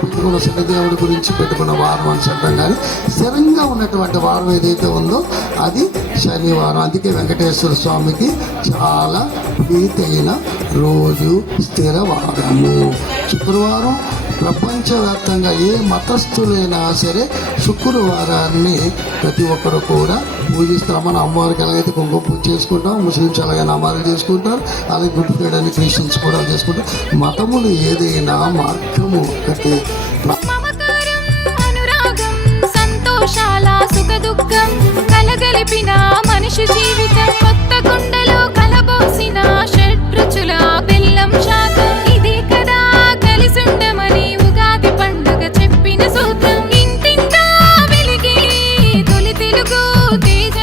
పెట్టుకున్న శనిదేవుడి గురించి పెట్టుకున్న వారం అని చెప్పడం కానీ స్థిరంగా ఉన్నటువంటి వారం ఏదైతే ఉందో అది శనివారం. అందుకే వెంకటేశ్వర స్వామికి చాలా ప్రీతైన రోజు, స్థిర వారము శుక్రవారం. ప్రపంచవ్యాప్తంగా ఏ మతస్థులైనా సరే శుక్రవారాన్ని ప్రతి ఒక్కరు కూడా పూజిస్తారు. మన అమ్మవారికి ఎలాగైతే కుంకుమ పూజ చేసుకుంటాం, ముస్లిమ్స్ ఎలాగైనా నమాజులు చేసుకుంటారు, అలాగే గుడ్ ఫ్రైడే అని క్రిస్టియన్స్ కూడా చేసుకుంటారు. మతములు ఏదైనా మార్గము ఒకటి. కలగలిపిన మనిషి జీవితం కొత్త కుండలో కలబోసిన షడ్రుచుల బెల్లం శాతం ఇదే కదా కలిసుండమని ఉగాది పండుగ చెప్పిన సూత్రం. ఇంటింటా వెలిగే తొలి తెలుగు తేజ